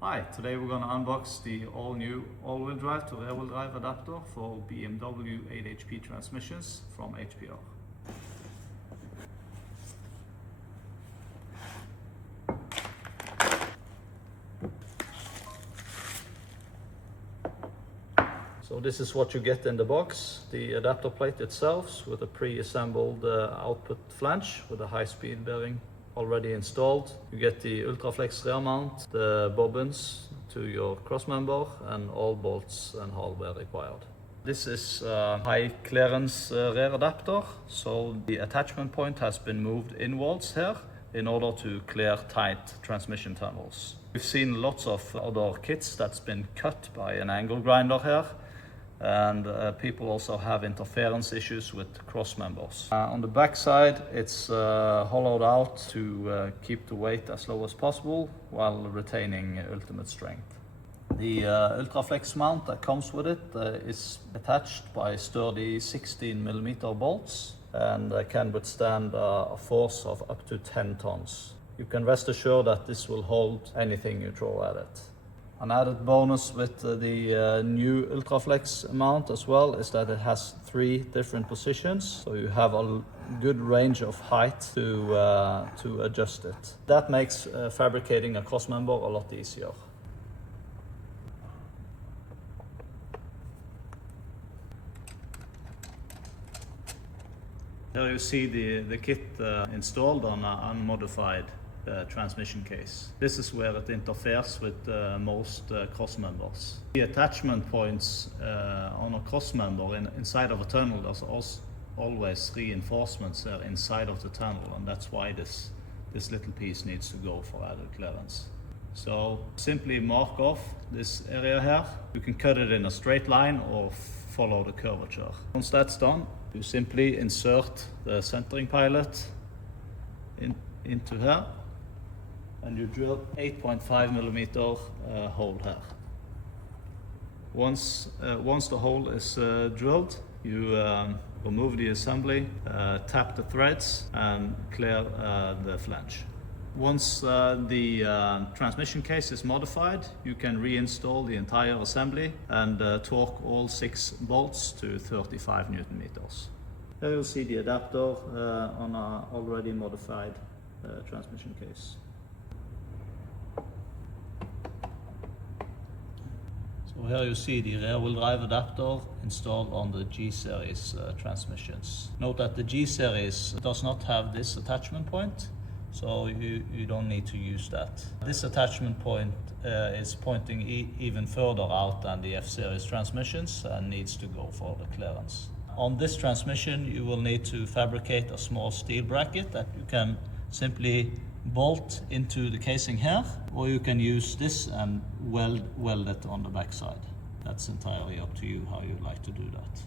Hi, today we're going to unbox the all-new all-wheel drive to rear-wheel drive adapter for BMW AWD transmissions from HPR. So this is what you get in the box, the adapter plate itself with a pre-assembled output flange with a high-speed bearing already installed. You get the UltraFlex rear mount, the bobbins to your crossmember, and all bolts and hardware required. This is a high clearance rear adapter, so the attachment point has been moved inwards here in order to clear tight transmission tunnels. We've seen lots of other kits that's been cut by an angle grinder here, and people also have interference issues with cross members. On the back side, it's hollowed out to keep the weight as low as possible while retaining ultimate strength. The UltraFlex mount that comes with it is attached by sturdy 16mm bolts and can withstand a force of up to 10 tons. You can rest assured that this will hold anything you throw at it. An added bonus with the new UltraFlex mount as well is that it has 3 different positions, so you have a good range of height to adjust it. That makes fabricating a crossmember a lot easier. Here you see the kit installed on an unmodified transmission case. This is where it interferes with most cross members. The attachment points on a cross member inside of a tunnel, there's always reinforcements there inside of the tunnel, and that's why this little piece needs to go for added clearance. So simply mark off this area here. You can cut it in a straight line or follow the curvature. Once that's done, you simply insert the centering pilot into here, and you drill 8.5mm hole here. Once the hole is drilled, you remove the assembly, tap the threads, and clear the flange. Once the transmission case is modified, you can reinstall the entire assembly and torque all 6 bolts to 35 Nm. Here you'll see the adapter on an already modified transmission case. So here you see the rear-wheel drive adapter installed on the G-series transmissions. Note that the G-series does not have this attachment point, so you don't need to use that. This attachment point is pointing even further out than the F-series transmissions and needs to go for the clearance. On this transmission, you will need to fabricate a small steel bracket that you can simply bolt into the casing here, or you can use this and weld it on the back side. That's entirely up to you how you'd like to do that.